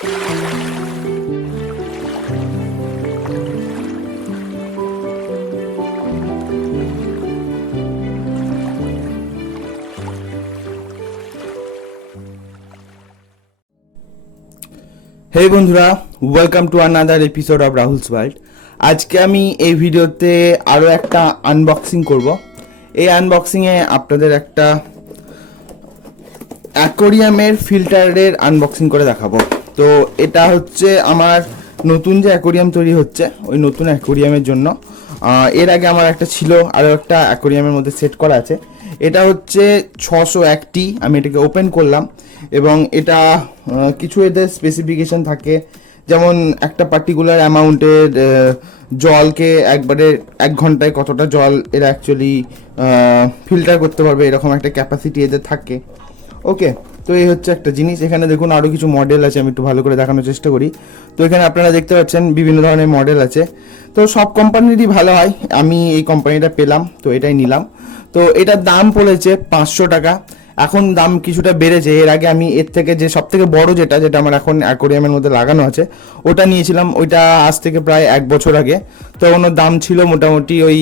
হেই বন্ধুরা, welcome to another episode of Rahul's world. আজকে আমি এই ভিডিওতে আরও একটা আনবক্সিং করব। এই আনবক্সিংয়ে আপনাদের একটা অ্যাকোরিয়ামের ফিল্টারের আনবক্সিং করে দেখাবো। তো এটা হচ্ছে আমার নতুন যে অ্যাকোরিয়াম তৈরি হচ্ছে, ওই নতুন অ্যাকোরিয়ামের জন্য। এর আগে আমার একটা ছিল, আরও একটা অ্যাকোরিয়ামের মধ্যে সেট করা আছে। এটা হচ্ছে 601টি। আমি এটাকে ওপেন করলাম এবং এটা কিছু এদের স্পেসিফিকেশন থাকে, যেমন একটা পার্টিকুলার অ্যামাউন্টের জলকে একবারে 1 ঘন্টায় কতটা জল এরা অ্যাকচুয়ালি ফিল্টার করতে পারবে, এরকম একটা ক্যাপাসিটি এদের থাকে। ওকে, তো এই হচ্ছে একটা জিনিস। এখানে দেখুন আরও কিছু মডেল আছে, আমি একটু ভালো করে দেখানোর চেষ্টা করি। তো এখানে আপনারা দেখতে পাচ্ছেন বিভিন্ন ধরনের মডেল আছে। তো সব কোম্পানিরই ভালো হয়, আমি এই কোম্পানিটা পেলাম তো এটাই নিলাম। তো এটার দাম পড়েছে 500 টাকা। এখন দাম কিছুটা বেড়েছে। এর আগে আমি এর থেকে যে সব থেকে বড় যেটা আমার এখন অ্যাকোরিয়ামের মধ্যে লাগানো আছে ওটা নিয়েছিলাম। ওইটা আজ থেকে প্রায় 1 বছর আগে। তো ওর দাম ছিল মোটামুটি ওই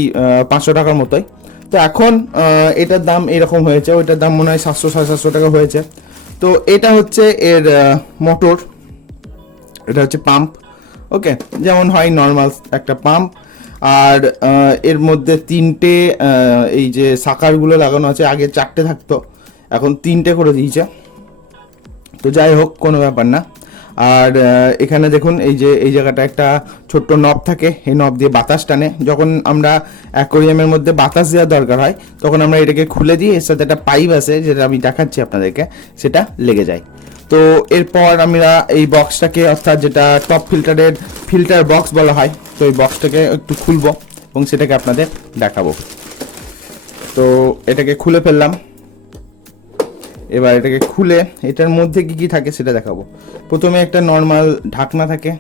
500 টাকার মতোই। তো এখন এটার দাম এরকম হয়েছে, ওইটার দাম মনে হয় 700-750 টাকা হয়েছে। তো এটা হচ্ছে এর মোটর, এটা হচ্ছে পাম্প। ওকে, যেমন হয় নর্মাল একটা পাম্প। আর এর মধ্যে 3টে এই যে সাকারগুলো লাগানো আছে, আগে 4টে থাকতো, এখন 3টে করে দিয়েছে। তো যাই হোক, কোনো ব্যাপার না। আর এখানে দেখুন এই যে এই জায়গাটা একটা ছোট্ট নব থাকে, এই নব দিয়ে বাতাস টানে। যখন আমরা অ্যাকোরিয়ামের মধ্যে বাতাস দেওয়ার দরকার হয় তখন আমরা এটাকে খুলে দিই, এর সাথে একটা পাইপ আছে যেটা আমি দেখাচ্ছি আপনাদেরকে, সেটা লেগে যায়। তো এরপর আমরা এই বক্সটাকে, অর্থাৎ যেটা টপ ফিল্টারের ফিল্টার বক্স বলা হয়, তো এই বক্সটাকে একটু খুলবো এবং সেটাকে আপনাদের দেখাবো। তো এটাকে খুলে ফেললাম। এবার এটাকে খুলে এটার মধ্যে কি কি থাকে সেটা দেখাবো। প্রথমে একটা নর্মাল ঢাকনা থাকে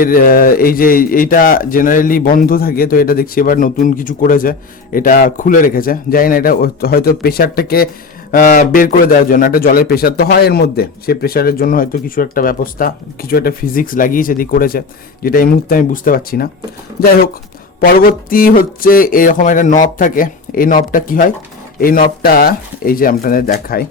এর, এই যে এইটা জেনারেলি বন্ধ থাকে, তো এটা দেখছি এবার নতুন কিছু করেছে, এটা খুলে রেখেছে। জানি না, এটা হয়তো প্রেশারটাকে বের করে দেওয়ার জন্য। একটা জলের প্রেশার তো হয় এর মধ্যে, সেই প্রেশারের জন্য হয়তো কিছু একটা ব্যবস্থা, কিছু একটা ফিজিক্স লাগিয়ে সেদিক করেছে, যেটা এই মুহূর্তে আমি বুঝতে পারছি না। যাই হোক, পরবর্তী হচ্ছে এরকম একটা নব থাকে। এই নবটা কি হয়, এই নবটা এই যে আপনাদের দেখায়,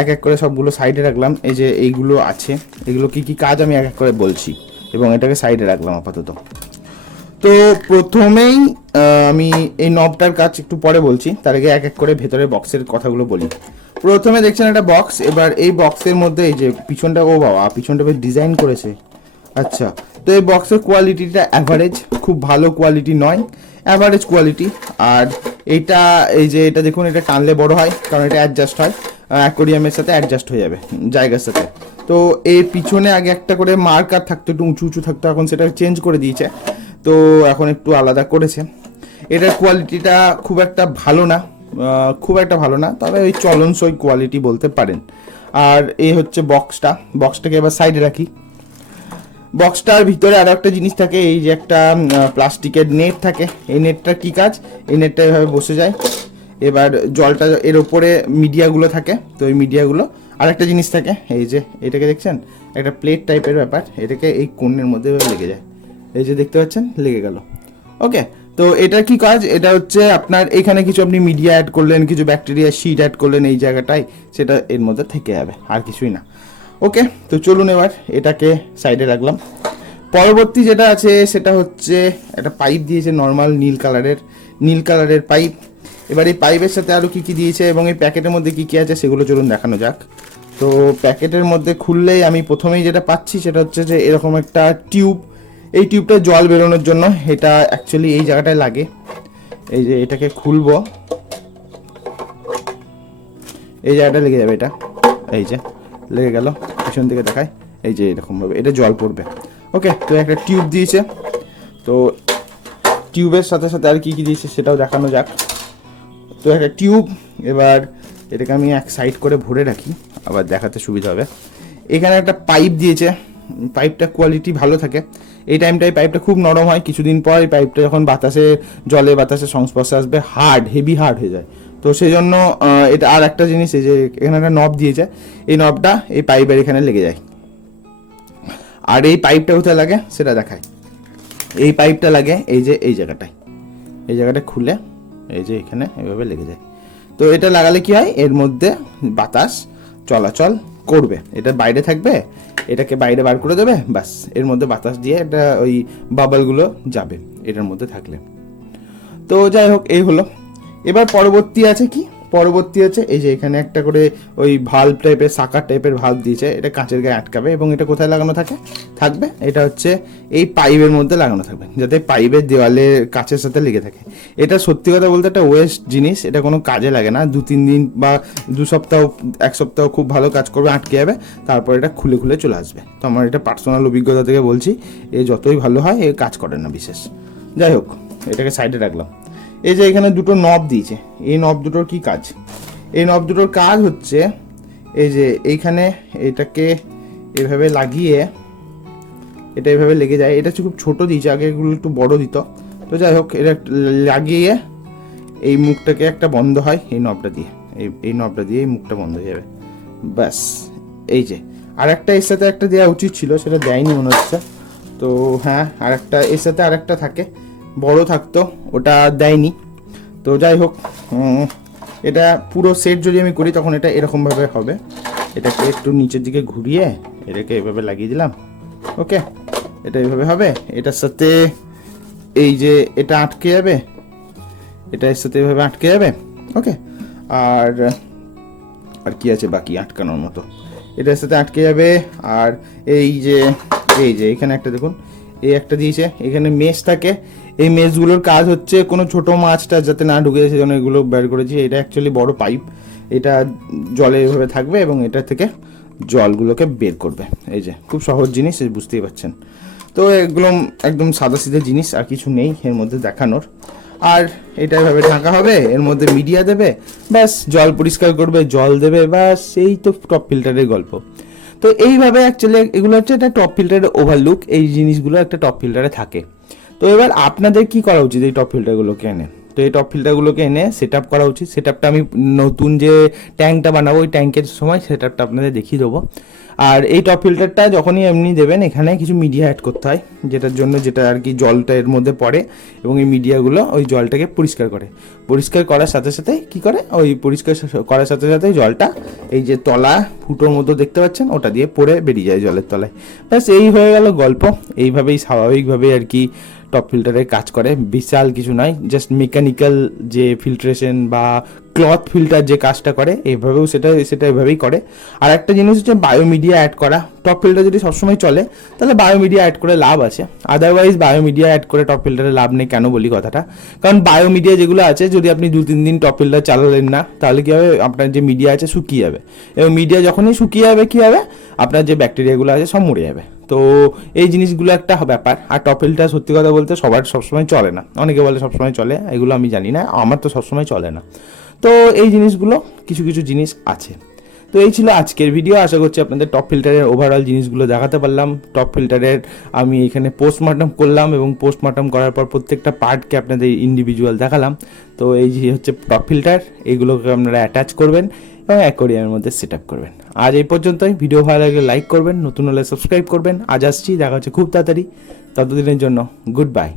এক এক করে সবগুলো সাইডে রাখলাম। এই যে এইগুলো আছে, এগুলো কি কি কাজ আমি এক এক করে বলছি এবং এটাকে সাইডে রাখলাম আপাতত। তো প্রথমেই আমি এই নবটার কাজ একটু পরে বলছি, তার আগে এক এক করে ভেতরের বক্সের কথাগুলো বলি। প্রথমে দেখছেন একটা বক্স। এবার এই বক্সের মধ্যে এই যে পিছনটা, ও বাবা, পিছনটা বেশ ডিজাইন করেছে। আচ্ছা, তো এই বক্সের কোয়ালিটিটা অ্যাভারেজ, খুব ভালো কোয়ালিটি নয়, অ্যাভারেজ কোয়ালিটি। আর এইটা, এই যে এটা দেখুন, এটা টানলে বড় হয় কারণ এটা অ্যাডজাস্ট হয়, অ্যাকোরিয়ামের সাথে অ্যাডজাস্ট হয়ে যাবে জায়গার সাথে। তো এর পিছনে আগে একটা করে মার্কার থাকতো, একটু উঁচু উঁচু থাকতো, এখন সেটা চেঞ্জ করে দিয়েছে, তো এখন একটু আলাদা করেছে। এটার কোয়ালিটিটা খুব একটা ভালো না, তবে ওই চলনসই কোয়ালিটি বলতে পারেন। আর এই হচ্ছে বক্সটাকে এবার সাইডে রাখি। বক্সটার ভিতরে আরো একটা জিনিস থাকে, এই যে একটা প্লাস্টিকের নেট থাকে। এই নেটটার কি কাজ, এই নেটটা এভাবে বসে যায়। এবার জলটা এর ওপরে মিডিয়াগুলো থাকে, তো এই মিডিয়াগুলো, আর একটা জিনিস থাকে, এই যে এটাকে দেখছেন, একটা প্লেট টাইপের ব্যাপার, এটাকে এই কোণের মধ্যে লেগে যায়, এই যে দেখতে পাচ্ছেন লেগে গেল। ওকে, তো এটা কি কাজ, এটা হচ্ছে আপনার এখানে কিছু আপনি মিডিয়া অ্যাড করলেন, কিছু ব্যাকটেরিয়া শিট অ্যাড করলেন এই জায়গাটায়, সেটা এর মধ্যে থেকে যাবে, আর কিছুই না। ওকে, তো চলুন এবার এটাকে সাইডে রাখলাম। পরবর্তী যেটা আছে সেটা হচ্ছে একটা পাইপ দিয়েছে, নর্মাল নীল কালারের পাইপ। এবার এই পাইপের সাথে আরও কী কী দিয়েছে এবং এই প্যাকেটের মধ্যে কী কী আছে সেগুলো চলুন দেখানো যাক। তো প্যাকেটের মধ্যে খুললেই আমি প্রথমেই যেটা পাচ্ছি সেটা হচ্ছে যে এরকম একটা টিউব। এই টিউবটা জল বেরোনোর জন্য, এটা অ্যাকচুয়ালি এই জায়গাটায় লাগে। এই যে এটাকে খুলবো, এই জায়গাটা লেগে যাবে, এটা এই যে লেগে গেল, পিছন থেকে দেখায়, এই যে এরকমভাবে এটা জল পড়বে। ওকে, তো একটা টিউব দিয়েছে। তো টিউবের সাথে সাথে আর কি কি দিয়েছে সেটাও দেখানো যাক। তো একটা টিউব, এবার এটাকে আমি এক সাইড করে ভরে রাখি, আবার দেখাতে সুবিধা হবে। এখানে একটা পাইপ দিয়েছে, পাইপটা কোয়ালিটি ভালো থাকে। এই টাইমটায় পাইপটা খুব নরম হয়, কিছুদিন পর এই পাইপটা যখন জলে বাতাসে সংস্পর্শে আসবে হেভি হার্ড হয়ে যায়, তো সেই জন্য এটা আর একটা জিনিস, এই যে এখানে একটা নব দিয়েছে, এই নবটা এই পাইপের এখানে লেগে যায়। আর এই পাইপটা কোথায় লাগে সেটা দেখায়। এই পাইপটা লাগে এই যে এই জায়গাটায়, এই জায়গাটা খুলে এই যে এখানে এভাবে লেগে যায়। তো এটা লাগালে কি হয়, এর মধ্যে বাতাস চলাচল করবে, এটা বাইরে থাকবে, এটাকে বাইরে বার করে দেবে, ব্যাস এর মধ্যে বাতাস দিয়ে এটা ওই বাবলগুলো যাবে এটার মধ্যে থাকলে। তো যাই হোক, এই হলো। এবার পরবর্তী আছে কি, পরবর্তী আছে এই যে এখানে একটা করে ওই ভাল্ব টাইপের, সাকার টাইপের ভাল্ব দিয়েছে, এটা কাঁচের গায়ে আটকাবে এবং এটা কোথায় লাগানো থাকবে, এটা হচ্ছে এই পাইপের মধ্যে লাগানো থাকবে, যাতে পাইপের দেওয়ালে কাঁচের সাথে লেগে থাকে। এটা সত্যি কথা বলতে একটা ওয়েস্ট জিনিস, এটা কোনো কাজে লাগে না। 2-3 দিন বা 2 সপ্তাহ 1 সপ্তাহ খুব ভালো কাজ করবে, আটকে যাবে, তারপর এটা খুলে খুলে চলে আসবে। তো আমার এটা পার্সোনাল অভিজ্ঞতা থেকে বলছি, এ যতই ভালো হয় এ কাজ করে না বিশেষ। যাই হোক, এটাকে সাইডে রাখলাম। এই যে এখানে দুটো নব দিয়েছে, এই নব দুটোর কি কাজ, এই নব দুটোর কাজ হচ্ছে এই যে এইখানে এটাকে এভাবে লাগিয়ে, এটা এভাবে লেগে যায়। এটা খুব ছোট দিয়েছে, আগে এগুলো একটু বড় দিত। তো যাই হোক, এটা লাগিয়ে এই মুখটাকে একটা বন্ধ হয় এই নবটা দিয়ে, এই নবটা দিয়ে এই মুখটা বন্ধ হয়ে যাবে, ব্যাস। এই যে আর একটা এর সাথে একটা দেওয়া উচিত ছিল, সেটা দেয়নি মনে হচ্ছে। তো হ্যাঁ, আর একটা এর সাথে আর একটা থাকে, বড় থাকতো, ওটা দেয়নি। তো যাই হোক, এটা পুরো সেট যদি আমি করি তখন এটা এরকমভাবে হবে। এটাকে একটু নিচের দিকে ঘুরিয়ে এটাকে এভাবে লাগিয়ে দিলাম, ওকে, এটা এইভাবে হবে। এটার সাথে এই যে এটা আটকে যাবে, এটা এর সাথে এভাবে আটকে যাবে, ওকে। আর আর কি আছে বাকি আটকানোর মতো, এটার সাথে আটকে যাবে। আর এই যে এখানে একটা দেখুন, এই একটা দিয়েছে, এখানে মেশ থাকে। এই মেশগুলোর কাজ হচ্ছে কোনো ছোট মাছটা যাতে না ঢুকে যায়, সেজন্য এগুলো বের করেছি। এটা অ্যাকচুয়ালি বড় পাইপ, এটা জলে এভাবে থাকবে এবং এটা থেকে জলগুলোকে বের করবে। এই যে খুব সহজ জিনিস, বুঝতেই পারছেন। তো এগুলো একদম সাদাসিধে জিনিস, আর কিছু নেই এর মধ্যে দেখানোর। আর এটা এভাবে ঢাকা হবে, এর মধ্যে মিডিয়া দেবে, ব্যাস জল পরিষ্কার করবে, জল দেবে, ব্যাস এই তো টপ ফিল্টারের গল্প। তো এইভাবে অ্যাকচুয়ালি এগুলো হচ্ছে একটা টপ ফিল্টারের ওভারলুক, এই জিনিসগুলো একটা টপ ফিল্টারে থাকে। তো এবার আপনাদের কি করা উচিত এই টপ ফিল্টারগুলোকে এনে, তো এই টপ ফিল্টারগুলোকে এনে সেট আপ করা উচিত। সেট আপটা আমি নতুন যে ট্যাঙ্কটা বানাবো ওই ট্যাঙ্কের সময় সেট আপটা আপনাদের দেখিয়ে দেবো। আর এই টপ ফিল্টারটা যখনই এমনি দেবেন, এখানে কিছু মিডিয়া অ্যাড করতে হয়, যেটার জন্য যেটা আর কি জলটা এর মধ্যে পড়ে এবং এই মিডিয়াগুলো ওই জলটাকে পরিষ্কার করে। পরিষ্কার করার সাথে সাথে কি করে, ওই পরিষ্কার করার সাথে সাথে জলটা এই যে তলা ফুটোর মতো দেখতে পাচ্ছেন ওটা দিয়ে পড়ে বেরিয়ে যায় জলের তলায়, ব্যাস এই হয়ে গেল গল্প। এইভাবেই স্বাভাবিকভাবে আর কি টপ ফিল্টারে কাজ করে, বিশাল কিছু নয়, জাস্ট মেকানিক্যাল যে ফিল্ট্রেশন বা ক্লথ ফিল্টার যে কাজটা করে এইভাবেও সেটা এভাবেই করে। আর একটা জিনিস হচ্ছে বায়োমিডিয়া অ্যাড করা। টপ ফিল্টার যদি সবসময় চলে তাহলে বায়োমিডিয়া অ্যাড করে লাভ আছে, আদারওয়াইজ বায়োমিডিয়া অ্যাড করে টপ ফিল্টারে লাভ নেই। কেন বলি কথাটা, কারণ বায়োমিডিয়া যেগুলো আছে, যদি আপনি 2-3 দিন টপ ফিল্টার চালালেন না তাহলে কী হবে, আপনার যে মিডিয়া আছে শুকিয়ে যাবে, এবং মিডিয়া যখনই শুকিয়ে যাবে কী হবে, আপনার যে ব্যাকটেরিয়াগুলো আছে সব মরে যাবে। তো এই জিনিসগুলো একটা ব্যাপার। আর টপ ফিল্টার সত্যি কথা বলতে সবার সবসময় চলে না, অনেকে বলে সবসময় চলে, এগুলো আমি জানি না, আমার তো সবসময় চলে না। তো এই জিনিসগুলো কিছু কিছু জিনিস আছে। তো এই ছিল আজকের ভিডিও, আশা করছি আপনাদের টপ ফিল্টারের ওভারঅল জিনিসগুলো দেখাতে পারলাম। টপ ফিল্টারের আমি এখানে পোস্টমর্টম করলাম এবং পোস্টমর্টম করার পর প্রত্যেকটা পার্টকে আপনাদের ইন্ডিভিজুয়াল দেখালাম। তো এই যে হচ্ছে টপ ফিল্টার, এইগুলোকে আপনারা অ্যাটাচ করবেন এবং অ্যাকোয়ারিয়ামের মধ্যে সেট আপ করবেন। আজ এই পর্যন্তই, ভিডিও ভালো লাগলে লাইক করবেন, নতুন হলে সাবস্ক্রাইব করবেন। আজ আসছি, দেখা হচ্ছে খুব তাড়াতাড়ি, ততদিনের জন্য গুড বাই।